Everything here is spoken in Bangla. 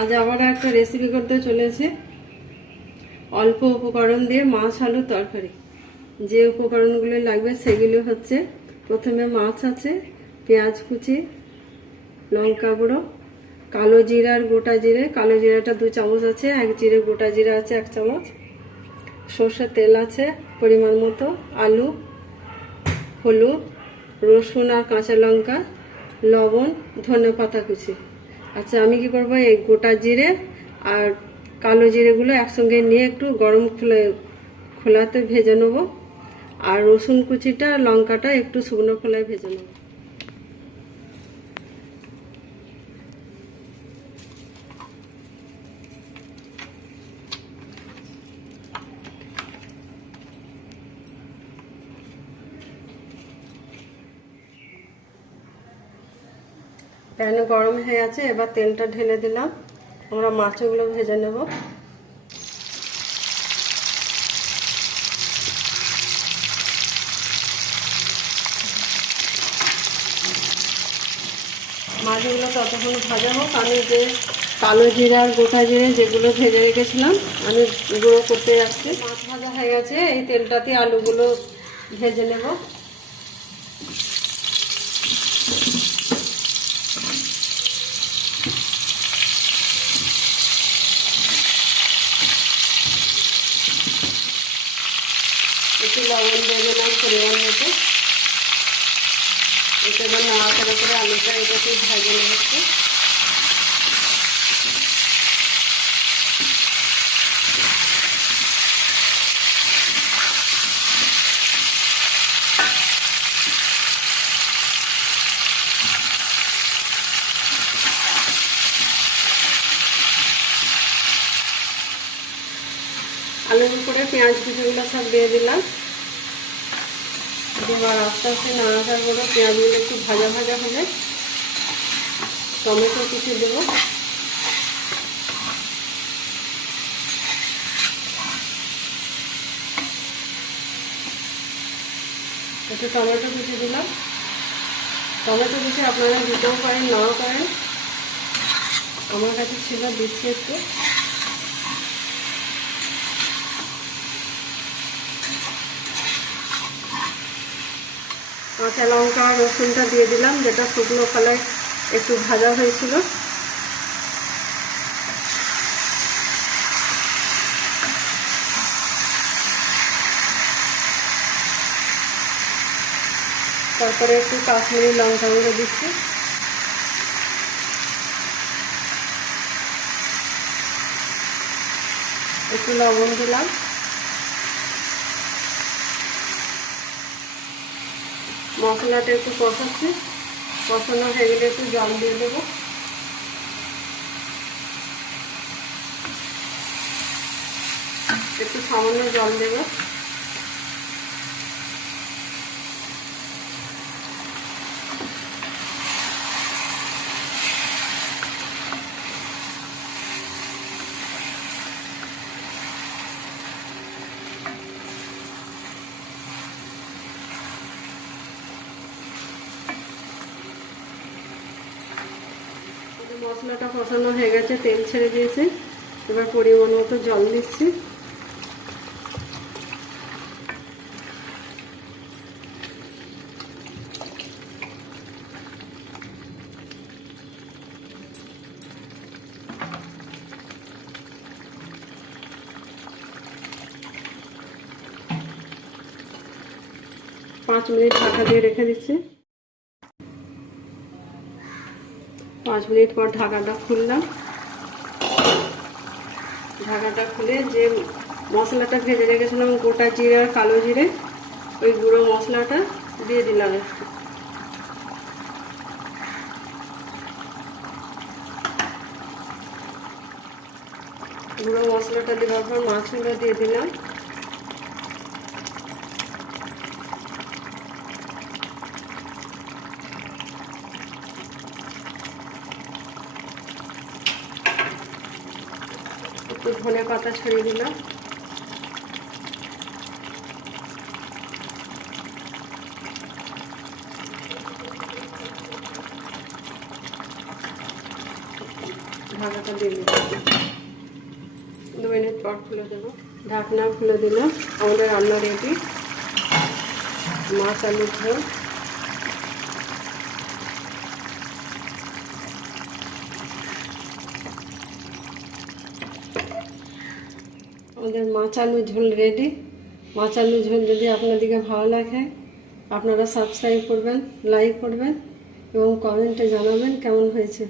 আজ আবার একটা রেসিপি করতে চলেছি অল্প উপকরণ দিয়ে মাছ আলুর তরকারি। যে উপকরণগুলো লাগবে সেগুলো হচ্ছে, প্রথমে মাছ আছে, পেঁয়াজ কুচি, লঙ্কা গুঁড়ো, কালো জিরা আর গোটা জিরে, কালো জিরাটা 2 চামচ আছে, এক জিরে গোটা জিরা আছে 1 চামচ, সর্ষের তেল আছে পরিমাণ মতো, আলু, হলুদ, রসুন আর কাঁচা লঙ্কা, লবণ, ধনেপাতা কুচি। আচ্ছা, আমি কি করব, এই গোটা জিরে আর কালো জিরেগুলো একসঙ্গে নিয়ে একটু গরম খোলাতে ভেজে নেব, আর রসুন কুচিটা লঙ্কাটা একটু শুকনো খোলায় ভেজে নেব। প্যানে গরম হয়ে আছে, এবার তেলটা ঢেলে দিলাম, আমরা মাছগুলো ভেজে নেব। মাছগুলো ততক্ষণ ভাজা হোক, আমি যে কালো জিরা আর গোটা জিরে যেগুলো ভেজে রেখেছিলাম আমি গুঁড়ো করতে যাচ্ছি। মাছ ভাজা হয়ে গেছে, এই তেলটাতে আলুগুলো ভেজে নেব। একটু লবণ দিয়ে দিলাম পরিমাণ মতো। এটা এবার নাড়াচাড়া করে আলুটা এটাকে ভেজে নেবো। আলুর উপরে পেঁয়াজ কুচিগুলো সব দিয়ে দিলাম। এবার আস্তে আস্তে নাড়াচাড়া করে পেঁয়াজগুলো একটু ভাজা ভাজা হলে টমেটো কুচি দেবো। একটু টমেটো কুচি দিলাম। টমেটো কুচি আপনারা দিতেও পারেন, নাও পারেন, আমার কাছে ছিল, দিচ্ছি একটু। কাঁচা লঙ্কা আর রসুনটা দিয়ে দিলাম, যেটা শুকনো খোলায় একটু ভাজা হয়েছিল। তারপরে একটু কাশ্মীরি লঙ্কা গুঁড়ো দিচ্ছি। একটু লবণ দিলাম। মশলাটা একটু কষাচ্ছি, কষানো হয়ে গেলে একটু জল দিয়ে দেবো। একটু সামান্য জল দেবো। মশলাটা কষানো হয়ে গেছে, তেল ছেড়ে দিয়েছে, এবার পরিমাণ মতো জল দিচ্ছি। পাঁচ মিনিট ঢাকা দিয়ে রেখে দিচ্ছি। 5 মিনিট পর ঢাকাটা খুললাম। ঢাকাটা খুলে যে মশলাটা ভেজে রেখেছিলাম, গোটা জিরে আর কালো জিরে, ওই গুঁড়ো মশলাটা দিয়ে দিলাম একটু। গুঁড়ো মশলাটা দেওয়ার পর মাছগুলো দিয়ে দিলাম। একটু ধনে পাতা ছড়িয়ে দিলাম। ঢাকাটা দিয়ে দেবো। 2 মিনিট পর খুলে দেবো। ঢাকনা খুলে দিলাম। আমাদের রান্না রেডি, মাছ আলুর ঝোল। আমাদের মাছ আলু ঝোল রেডি। মাছ আলু ঝোল যদি আপনাদেরকে ভালো লাগে আপনারা সাবস্ক্রাইব করবেন, লাইক করবেন এবং কমেন্টে জানাবেন কেমন হয়েছে।